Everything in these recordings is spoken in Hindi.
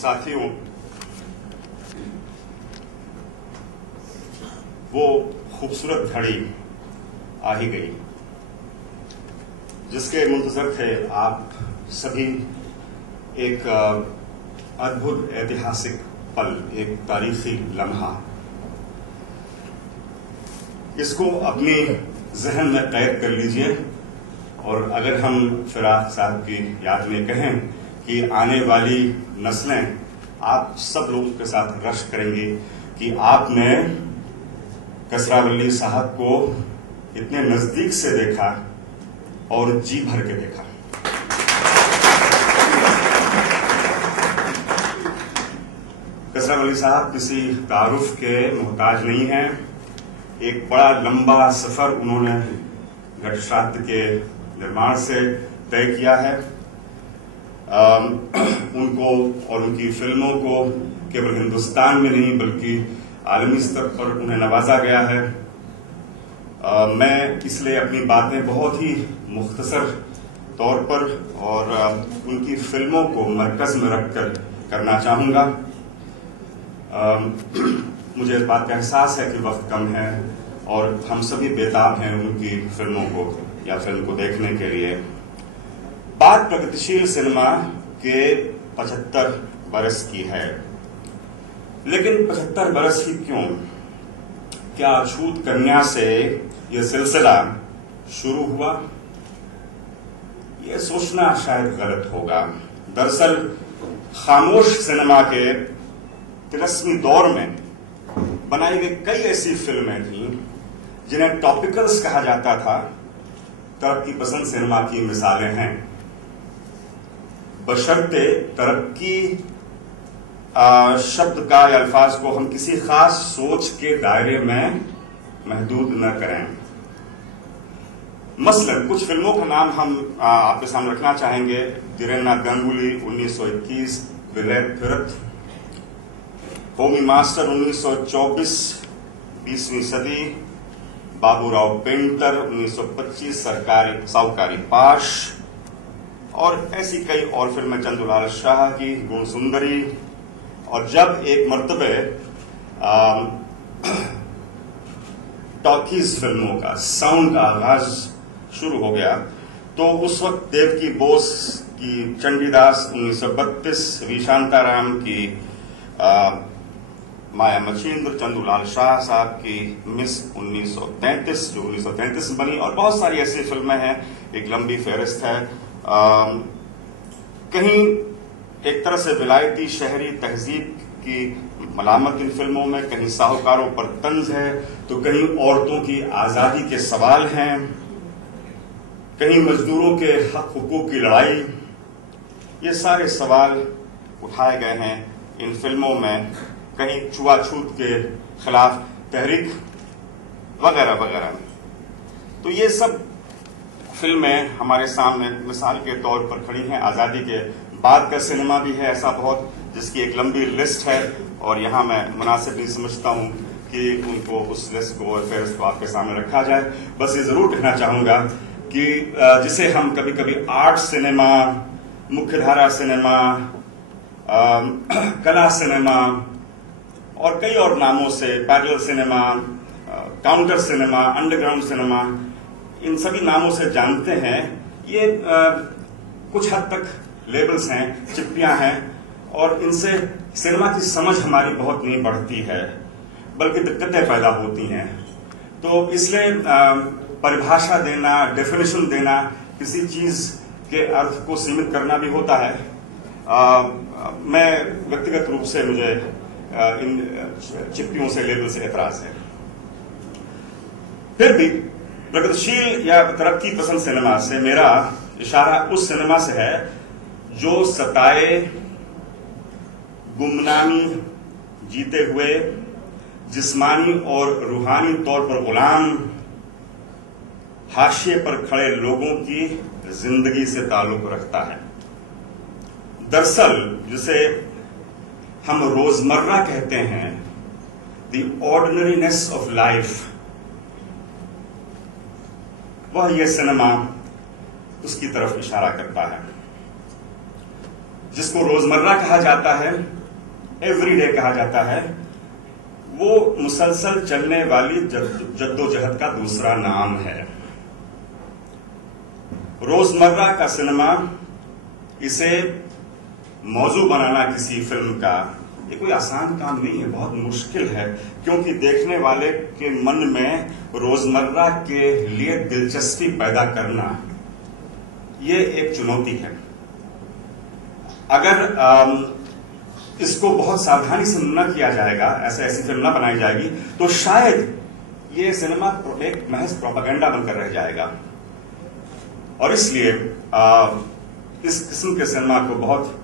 साथियों, वो खूबसूरत घड़ी आ ही गई जिसके मुंतजर थे आप सभी। एक अद्भुत ऐतिहासिक पल, एक तारीखी लम्हा, इसको अपने जहन में कैद कर लीजिए। और अगर हम फिराक साहब की याद में कहें कि आने वाली नस्लें आप सब लोगों के साथ रश करेंगी कि आपने कसरावली साहब को इतने नजदीक से देखा और जी भर के देखा। कसरावली साहब किसी तारुफ के मोहताज नहीं हैं। एक बड़ा लंबा सफर उन्होंने घटश्राद्ध के निर्माण से तय किया है। उनको और उनकी फिल्मों को केवल हिंदुस्तान में नहीं बल्कि आलमी स्तर पर उन्हें नवाजा गया है। मैं इसलिए अपनी बातें बहुत ही मुख्तसर तौर पर और उनकी फिल्मों को मरकज में रखकर करना चाहूंगा। मुझे इस बात का एहसास है कि वक्त कम है और हम सभी बेताब हैं उनकी फिल्मों को या फिल्म को देखने के लिए। बात प्रगतिशील सिनेमा के 75 बरस की है, लेकिन 75 बरस ही क्यों? क्या अछूत कन्या से यह सिलसिला शुरू हुआ? यह सोचना शायद गलत होगा। दरअसल खामोश सिनेमा के तिरस्मी दौर में बनाई गई कई ऐसी फिल्में थीं जिन्हें टॉपिकल्स कहा जाता था। तरक्की पसंद सिनेमा की मिसालें हैं, बशर्ते तरक्की शब्द का या अल्फाज को हम किसी खास सोच के दायरे में महदूद न करें। मसलन कुछ फिल्मों का नाम हम आपके सामने रखना चाहेंगे। धीरेन्द्रनाथ गांगुली 1921, विलय फिरत, होमी मास्टर 1924, 20वीं सदी, बाबूराव पेंटर 1925, साहूकारी पाश, और ऐसी कई और फिल्में, चंदूलाल शाह की गुण सुंदरी। और जब एक मर्तबे टॉकीज फिल्मों का साउंड का आगाज शुरू हो गया तो उस वक्त देवकी बोस की चंडीदास 1932, वी शांताराम की माया मछिंद्र, चंदूलाल शाह साहब की मिस 1933 जो 1933 बनी, और बहुत सारी ऐसी फिल्में हैं। एक लंबी फहरिस्त है। कहीं एक तरह से विलायती शहरी तहजीब की मलामत इन फिल्मों में, कहीं साहूकारों पर तंज है तो कहीं औरतों की आजादी के सवाल हैं, कहीं मजदूरों के हक हुकूक की लड़ाई। ये सारे सवाल उठाए गए हैं इन फिल्मों में। कहीं छुआछूत के खिलाफ तहरीक वगैरह वगैरह। तो ये सब फिल्में हमारे सामने मिसाल के तौर पर खड़ी हैं। आजादी के बाद का सिनेमा भी है ऐसा बहुत, जिसकी एक लंबी लिस्ट है, और यहाँ मैं मुनासिब नहीं समझता हूँ कि उनको उस लिस्ट को और फेहरिस्त को आपके सामने रखा जाए। बस ये जरूर कहना चाहूंगा कि जिसे हम कभी कभी आर्ट सिनेमा, मुख्यधारा सिनेमा, कला सिनेमा और कई और नामों से, parallel cinema, counter cinema, underground cinema, इन सभी नामों से जानते हैं, ये कुछ हद तक लेबल्स हैं, चिप्पियां हैं, और इनसे सिनेमा की समझ हमारी बहुत नहीं बढ़ती है बल्कि दिक्कतें पैदा होती हैं। तो इसलिए परिभाषा देना, डेफिनेशन देना, किसी चीज के अर्थ को सीमित करना भी होता है। मैं व्यक्तिगत रूप से मुझे इन चिप्पियों से, लेबल से एतराज है। फिर भी प्रगतिशील या तरक्की पसंद सिनेमा से मेरा इशारा उस सिनेमा से है जो सताए, गुमनामी जीते हुए, जिस्मानी और रूहानी तौर पर गुलाम, हाशिए पर खड़े लोगों की जिंदगी से ताल्लुक रखता है। दरअसल जिसे हम रोजमर्रा कहते हैं, द ऑर्डिनरीनेस ऑफ लाइफ, वह यह सिनेमा उसकी तरफ इशारा करता है। जिसको रोजमर्रा कहा जाता है, एवरीडे कहा जाता है, वो मुसलसल चलने वाली जद्दोजहद का दूसरा नाम है। रोजमर्रा का सिनेमा, इसे मौजू बनाना किसी फिल्म का ये कोई आसान काम नहीं है, बहुत मुश्किल है, क्योंकि देखने वाले के मन में रोजमर्रा के लिए दिलचस्पी पैदा करना ये एक चुनौती है। अगर इसको बहुत सावधानी से न किया जाएगा, ऐसी फिल्म न बनाई जाएगी, तो शायद ये सिनेमा एक महज प्रोपेगेंडा बनकर रह जाएगा। और इसलिए इस किस्म के सिनेमा को बहुत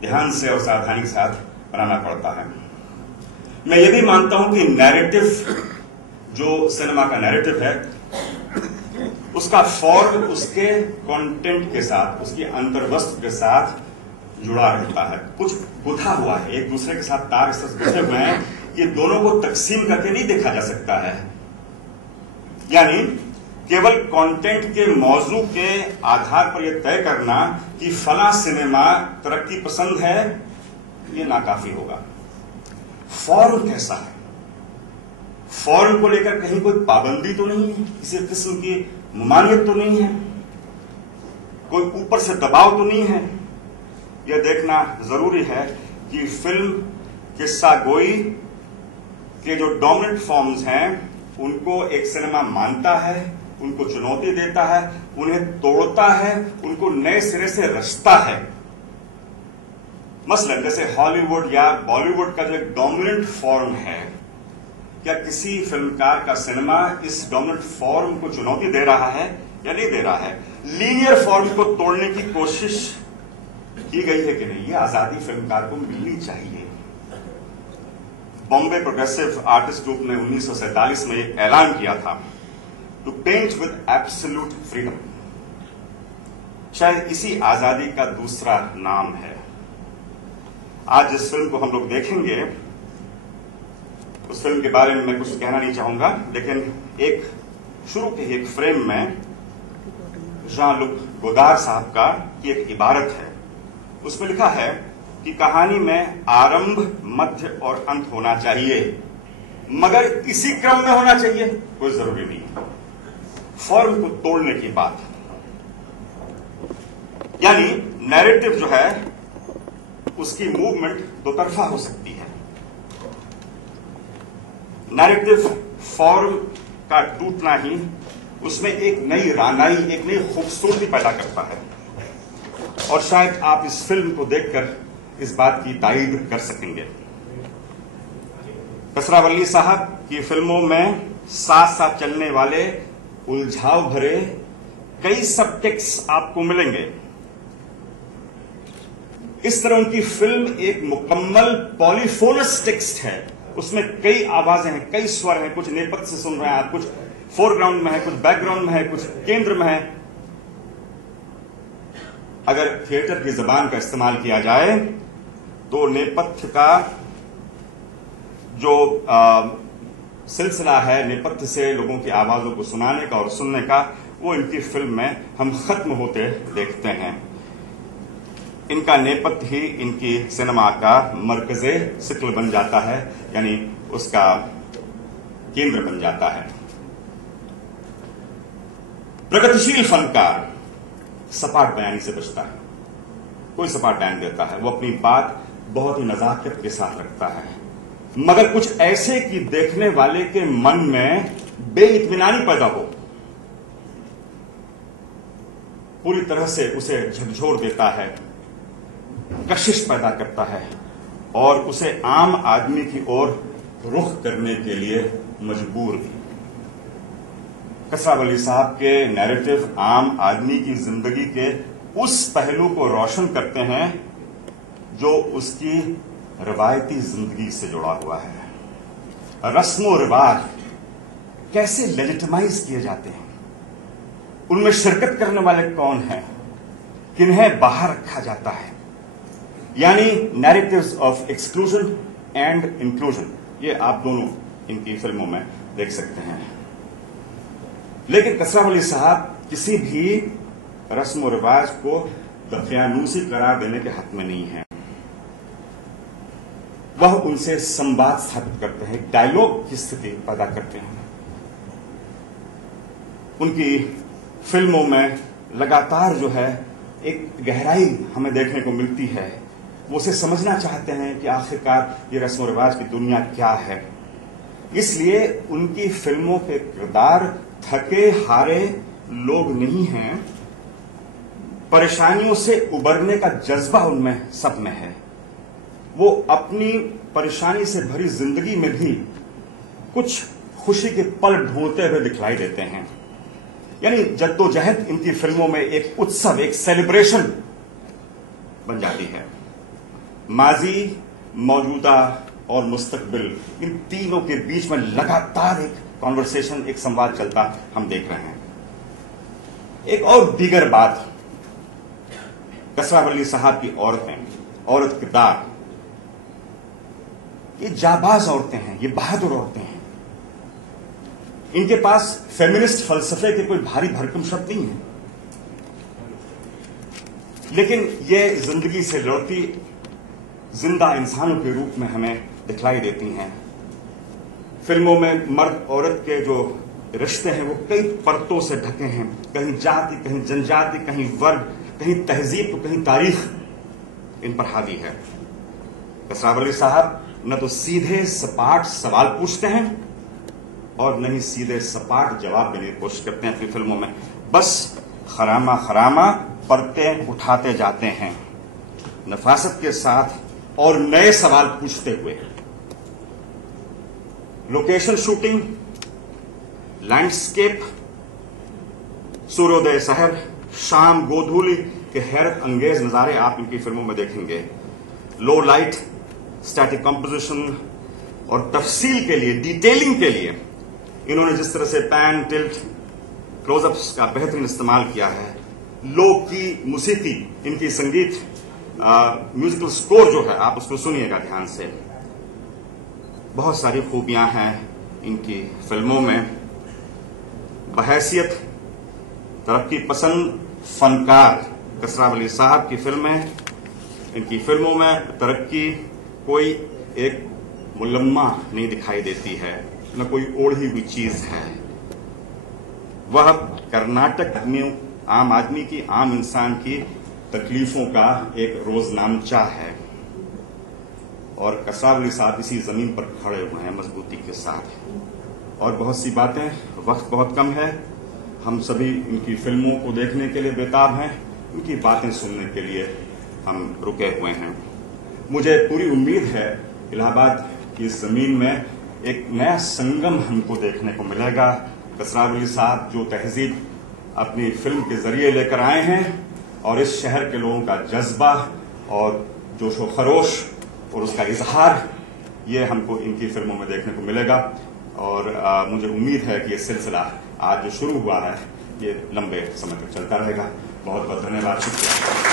ध्यान से और सावधानी के साथ बनाना पड़ता है। मैं ये भी मानता हूं कि नैरेटिव, जो सिनेमा का नैरेटिव है, उसका फॉर्म उसके कंटेंट के साथ, उसकी अंतर्वस्तु के साथ जुड़ा रहता है। कुछ गुथा हुआ है, एक दूसरे के साथ तार इस तरह गुथे हुए हैं कि दोनों को तकसीम करके नहीं देखा जा सकता है। यानी केवल कंटेंट के मौजू के आधार पर यह तय करना कि फला सिनेमा तरक्की पसंद है, ये नाकाफी होगा। फॉर्म कैसा है, फॉर्म को लेकर कहीं कोई पाबंदी तो नहीं है, किसी किस्म की ममानियत तो नहीं है, कोई ऊपर से दबाव तो नहीं है। यह देखना जरूरी है कि फिल्म किस्सा गोई के जो डोमिनेंट फॉर्म्स हैं उनको एक सिनेमा मानता है, उनको चुनौती देता है, उन्हें तोड़ता है, उनको नए सिरे से रचता है। मसलन जैसे हॉलीवुड या बॉलीवुड का जो एक डोमिनेंट फॉर्म है, क्या किसी फिल्मकार का सिनेमा इस डोमिनेंट फॉर्म को चुनौती दे रहा है या नहीं दे रहा है? लीनियर फॉर्म को तोड़ने की कोशिश की गई है कि नहीं, ये आजादी फिल्मकार को मिलनी चाहिए। बॉम्बे प्रोग्रेसिव आर्टिस्ट ग्रुप ने 1947 में एक ऐलान किया था, to paint with absolute freedom. शायद इसी आजादी का दूसरा नाम है। आज जिस फिल्म को हम लोग देखेंगे, उस फिल्म के बारे में मैं कुछ कहना नहीं चाहूंगा, लेकिन एक शुरू के एक फ्रेम में जान लुक गोदार साहब का की एक इबारत है। उसमें लिखा है कि कहानी में आरंभ, मध्य और अंत होना चाहिए, मगर इसी क्रम में होना चाहिए कोई जरूरी नहीं है। फॉर्म को तोड़ने की बात, यानी नैरेटिव जो है उसकी मूवमेंट दो तरफा हो सकती है। नैरेटिव फॉर्म का टूटना ही उसमें एक नई रानाई, एक नई खूबसूरती पैदा करता है। और शायद आप इस फिल्म को देखकर इस बात की तायीद कर सकेंगे। कसरावल्ली साहब की फिल्मों में साथ साथ चलने वाले उलझाव भरे कई सबटेक्स्ट आपको मिलेंगे। इस तरह उनकी फिल्म एक मुकम्मल पॉलीफोनस टेक्स्ट है। उसमें कई आवाजें हैं, कई स्वर हैं, कुछ नेपथ्य से सुन रहे हैं आप, कुछ फोरग्राउंड में है, कुछ बैकग्राउंड में है, कुछ केंद्र में है। अगर थिएटर की जबान का इस्तेमाल किया जाए तो नेपथ्य का जो सिलसिला है, नेपथ्य से लोगों की आवाजों को सुनाने का और सुनने का, वो इनकी फिल्म में हम खत्म होते देखते हैं। इनका नेपथ्य ही इनकी सिनेमा का मरकज़े सिक्ल बन जाता है, यानी उसका केंद्र बन जाता है। प्रगतिशील फनकार सपाट बयानी से बचता है। कोई सपाट बयान देता है, वो अपनी बात बहुत ही नजाकत के साथ रखता है, मगर कुछ ऐसे कि देखने वाले के मन में बेइत्मीनानी पैदा हो, पूरी तरह से उसे झकझोर देता है, कशिश पैदा करता है और उसे आम आदमी की ओर रुख करने के लिए मजबूर भी। कसरावली साहब के नैरेटिव आम आदमी की जिंदगी के उस पहलू को रोशन करते हैं जो उसकी रवायती जिंदगी से जुड़ा हुआ है। रस्मो रिवाज कैसे लेजिटिमाइज किए जाते हैं, उनमें शिरकत करने वाले कौन हैं, किन्हें बाहर रखा जाता है, यानी narratives of exclusion and inclusion, ये आप दोनों इनकी फिल्मों में देख सकते हैं। लेकिन कसरावली साहब किसी भी रस्म और रिवाज को दकियानूसी करार देने के हक में नहीं है। वह उनसे संवाद स्थापित करते हैं, डायलॉग की स्थिति पैदा करते हैं। उनकी फिल्मों में लगातार जो है एक गहराई हमें देखने को मिलती है। वो उसे समझना चाहते हैं कि आखिरकार ये रस्म रिवाज की दुनिया क्या है। इसलिए उनकी फिल्मों के किरदार थके हारे लोग नहीं हैं, परेशानियों से उबरने का जज्बा उनमें सब में है। वो अपनी परेशानी से भरी जिंदगी में भी कुछ खुशी के पल ढूंढते हुए दिखलाई देते हैं। यानी जद्दोजहद इनकी फिल्मों में एक उत्सव, एक सेलिब्रेशन बन जाती है। माजी, मौजूदा और मुस्तकबिल, इन तीनों के बीच में लगातार एक कॉन्वर्सेशन, एक संवाद चलता हम देख रहे हैं। एक और दीगर बात, कसरा वली साहब की औरतें, औरत किरदार, ये जाबाज औरतें हैं, ये बहादुर औरतें हैं। इनके पास फेमिनिस्ट फलसफे के कोई भारी भरकम शब्द नहीं है, लेकिन ये जिंदगी से लड़ती जिंदा इंसानों के रूप में हमें दिखलाई देती हैं। फिल्मों में मर्द औरत के जो रिश्ते हैं वो कई परतों से ढके हैं, कहीं जाति, कहीं जनजाति, कहीं वर्ग, कहीं तहजीब, तो कहीं तारीख इन पर हावी है। कसरा वली साहब न तो सीधे सपाट सवाल पूछते हैं और न ही सीधे सपाट जवाब देने की कोशिश करते हैं अपनी फिल्मों में। बस खरामा खरामा परतें उठाते जाते हैं, नफासत के साथ और नए सवाल पूछते हुए। लोकेशन शूटिंग, लैंडस्केप, सूर्योदय शहर, शाम गोधूली के हैरत अंगेज नजारे आप इनकी फिल्मों में देखेंगे। लो लाइट, स्टैटिक कंपोजिशन और तफसील के लिए, डिटेलिंग के लिए इन्होंने जिस तरह से पैन, टिल्ट, क्लोजअप्स का बेहतरीन इस्तेमाल किया है। लोक की मौसीकी, इनकी संगीत म्यूजिकल स्कोर जो है, आप उसको सुनिएगा ध्यान से। बहुत सारी खूबियां हैं इनकी फिल्मों में। बहैसियत तरक्की पसंद फनकार कसरा वली साहब की फिल्में, इनकी फिल्मों में तरक्की कोई एक मुलम्मा नहीं दिखाई देती है, न कोई ओढ़ी हुई चीज है। वह कर्नाटक में आम आदमी की, आम इंसान की तकलीफों का एक रोजनामचा है। और कसरा वली साहब इसी जमीन पर खड़े हुए हैं मजबूती के साथ। और बहुत सी बातें, वक्त बहुत कम है, हम सभी इनकी फिल्मों को देखने के लिए बेताब हैं, इनकी बातें सुनने के लिए हम रुके हुए हैं। मुझे पूरी उम्मीद है इलाहाबाद की इस जमीन में एक नया संगम हमको देखने को मिलेगा। कसरा वली साहब जो तहजीब अपनी फिल्म के जरिए लेकर आए हैं और इस शहर के लोगों का जज्बा और जोश व खरोश और उसका इजहार, ये हमको इनकी फिल्मों में देखने को मिलेगा। और मुझे उम्मीद है कि ये सिलसिला आज जो शुरू हुआ है ये लंबे समय तक चलता रहेगा। बहुत बहुत धन्यवाद, शुक्रिया।